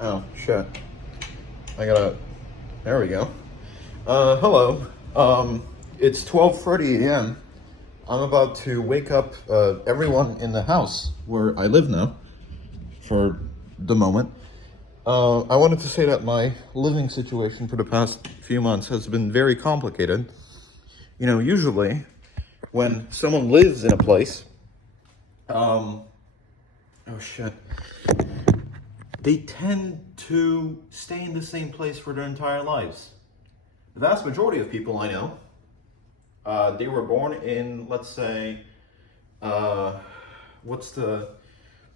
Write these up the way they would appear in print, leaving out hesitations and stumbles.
Oh, shit. I gotta. There we go. Hello. It's 12:30 a.m. I'm about to wake up everyone in the house where I live now for the moment. I wanted to say that my living situation for the past few months has been very complicated. You know, usually when someone lives in a place, um, oh shit, they tend to stay in the same place for their entire lives. The vast majority of people I know, they were born in, let's say, uh, what's the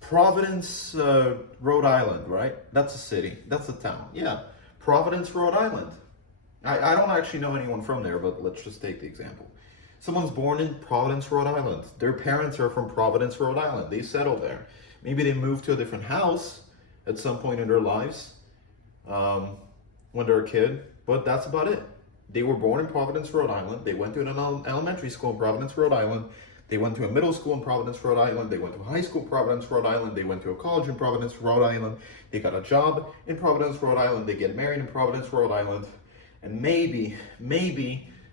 Providence, Rhode Island, right? That's a city. That's a town. Yeah, Providence, Rhode Island. I don't actually know anyone from there, but let's just take the example. Someone's born in Providence, Rhode Island. Their parents are from Providence, Rhode Island. They settle there. Maybe they move to a different house at some point in their lives when they're a kid, but that's about it. They were born in Providence, Rhode Island. They went to an elementary school in Providence, Rhode Island. They went to a middle school in Providence, Rhode Island. They went to high school in Providence, Rhode Island. They went to a college in Providence, Rhode Island. They got a job in Providence, Rhode Island. They get married in Providence, Rhode Island. And maybe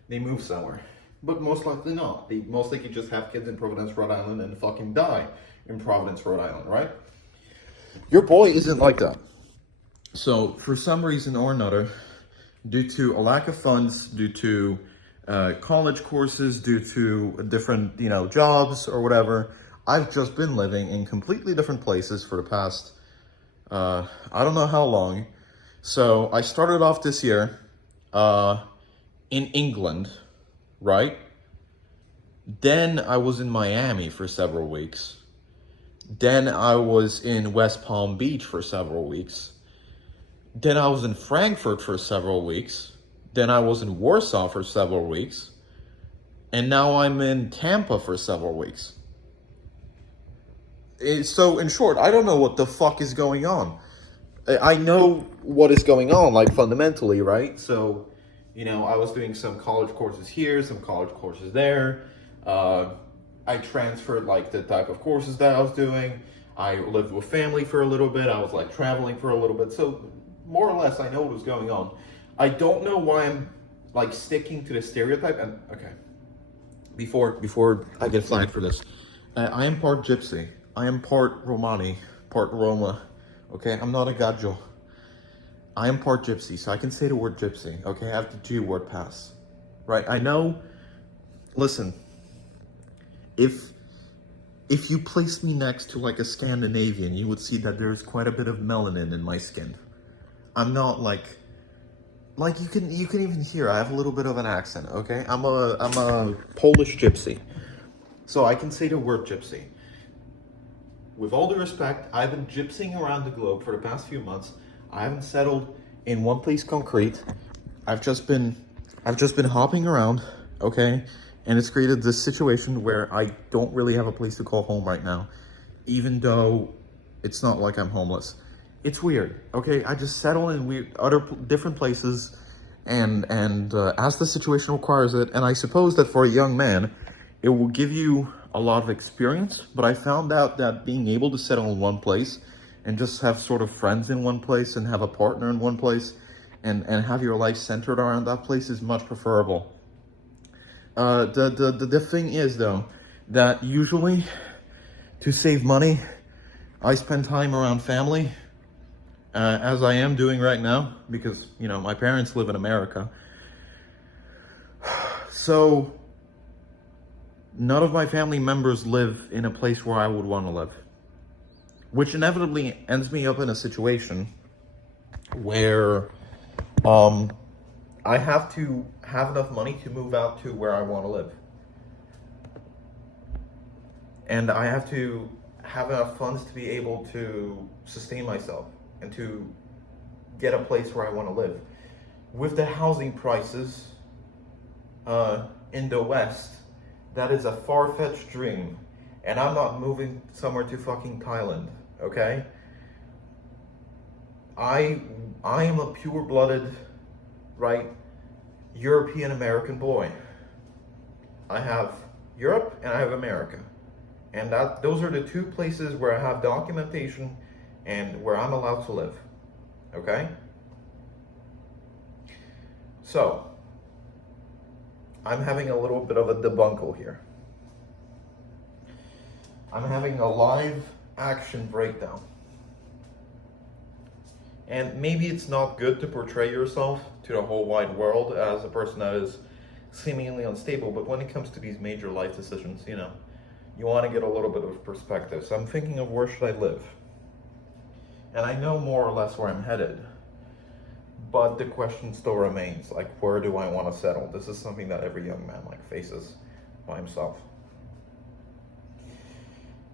they move somewhere. But most likely not. They most likely just have kids in Providence, Rhode Island and fucking die in Providence, Rhode Island, right? Your boy isn't like that. So, for some reason or another, due to a lack of funds, due to college courses, due to different, jobs or whatever, I've just been living in completely different places for the past, I don't know how long. So, I started off this year in England, right? Then I was in Miami for several weeks. Then I was in West Palm Beach for several weeks. Then I was in Frankfurt for several weeks. Then I was in Warsaw for several weeks. And now I'm in Tampa for several weeks. So, in short, I don't know what the fuck is going on. I know what is going on, like fundamentally, right? So, I was doing some college courses here, some college courses there. I transferred like the type of courses that I was doing. I lived with family for a little bit. I was like traveling for a little bit. So more or less, I know what was going on. I don't know why I'm like sticking to the stereotype. And okay, before I get flagged for this, I am part Gypsy. I am part Romani, part Roma. Okay, I'm not a Gajo. I am part Gypsy, so I can say the word Gypsy. Okay, I have the G word pass. Right? I know. Listen, if you place me next to like a Scandinavian, you would see that there's quite a bit of melanin in my skin. I'm not like you can even hear I have a little bit of an accent, okay? I'm a Polish gypsy. So I can say the word gypsy. With all due respect, I've been gypsying around the globe for the past few months. I haven't settled in one place concrete. I've just been hopping around, okay? And it's created this situation where I don't really have a place to call home right now, even though it's not like I'm homeless. It's weird, okay? I just settle in different places, and as the situation requires it. And I suppose that for a young man, it will give you a lot of experience. But I found out that being able to settle in one place and just have sort of friends in one place and have a partner in one place and have your life centered around that place is much preferable. The thing is though, that usually to save money, I spend time around family, as I am doing right now, because, my parents live in America. So none of my family members live in a place where I would want to live, which inevitably ends me up in a situation where, I have to have enough money to move out to where I want to live. And I have to have enough funds to be able to sustain myself and to get a place where I want to live. With the housing prices in the West, that is a far-fetched dream. And I'm not moving somewhere to fucking Thailand, okay? I am a pure-blooded, right, European American boy. I have Europe and I have America. And those are the two places where I have documentation and where I'm allowed to live. Okay? So, I'm having a little bit of a debunkle here. I'm having a live action breakdown. And maybe it's not good to portray yourself to the whole wide world as a person that is seemingly unstable, but when it comes to these major life decisions, you know, you want to get a little bit of perspective. So I'm thinking of, where should I live? And I know more or less where I'm headed, but the question still remains, like, where do I want to settle? This is something that every young man faces by himself.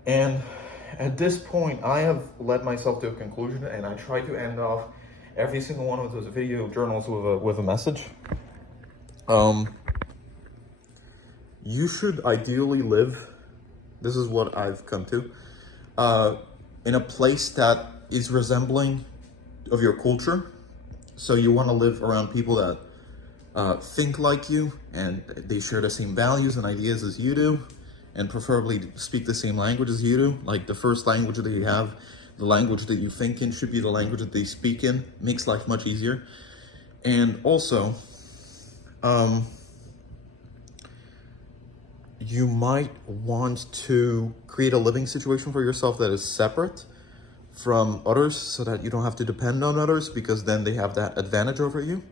And at this point, I have led myself to a conclusion, and I try to end off every single one of those video journals with a message. You should ideally live, this is what I've come to, in a place that is resembling of your culture. So you want to live around people that think like you, and they share the same values and ideas as you do, and preferably speak the same language as you do. Like, the first language that you have, the language that you think in, should be the language that they speak in. Makes life much easier. And also, you might want to create a living situation for yourself that is separate from others, so that you don't have to depend on others, because then they have that advantage over you.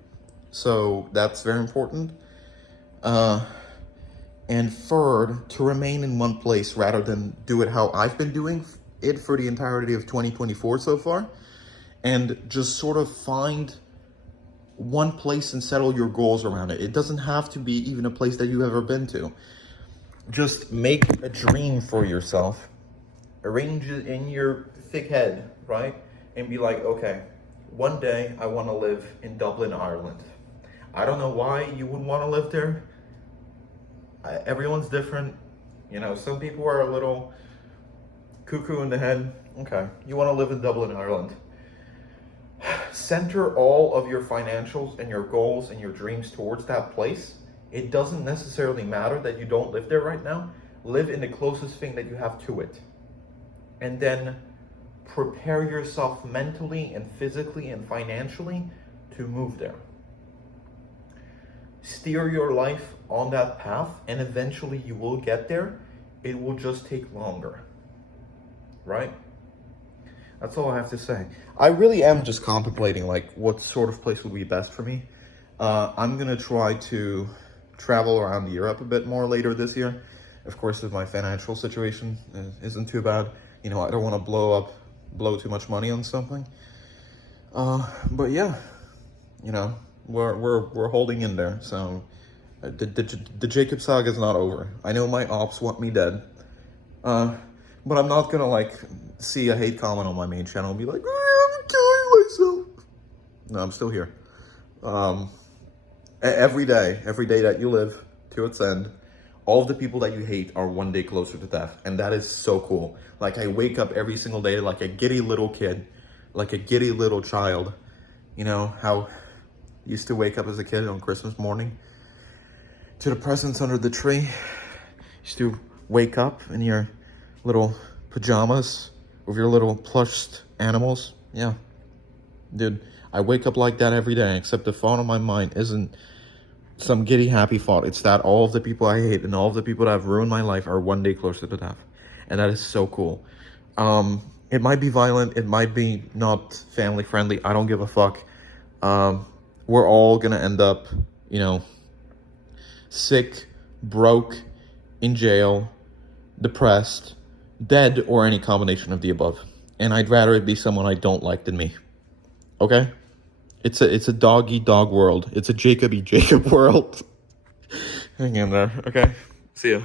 So that's very important. And third, to remain in one place rather than do it how I've been doing it for the entirety of 2024 so far, and just sort of find one place and settle your goals around it. It doesn't have to be even a place that you've ever been to. Just make a dream for yourself, arrange it in your thick head, right? And be like, okay, one day I want to live in Dublin, Ireland. I don't know why you would want to live there. Everyone's different. You know, some people are a little cuckoo in the head. Okay, you want to live in Dublin, Ireland. Center all of your financials and your goals and your dreams towards that place. It doesn't necessarily matter that you don't live there right now. Live in the closest thing that you have to it. And then prepare yourself mentally and physically and financially to move there. Steer your life on that path, and eventually you will get there. It will just take longer, right? That's all I have to say. I really am just contemplating, like, what sort of place would be best for me. I'm gonna try to travel around Europe a bit more later this year. Of course, if my financial situation isn't too bad, you know, I don't want to blow too much money on something. But yeah, you know, we're holding in there. So the Jacob saga is not over. I know my ops want me dead, but I'm not gonna like see a hate comment on my main channel and be like, I'm killing myself. No, I'm still here. Every day that you live to its end, all of the people that you hate are one day closer to death. And that is so cool. Like, I wake up every single day like a giddy little kid, like a giddy little child. You know, how you used to wake up as a kid on Christmas morning to the presents under the tree. You used to wake up in your little pajamas with your little plushed animals. Yeah. Dude, I wake up like that every day, except the thought on my mind isn't some giddy happy thought. It's that all of the people I hate and all of the people that have ruined my life are one day closer to death. And that is so cool. It might be violent. It might be not family friendly. I don't give a fuck. We're all gonna end up, you know, sick, broke, in jail, depressed, dead, or any combination of the above. And I'd rather it be someone I don't like than me. Okay? It's a dog-eat-dog world. It's a Jacob-eat-Jacob world. Hang in there, okay? See ya.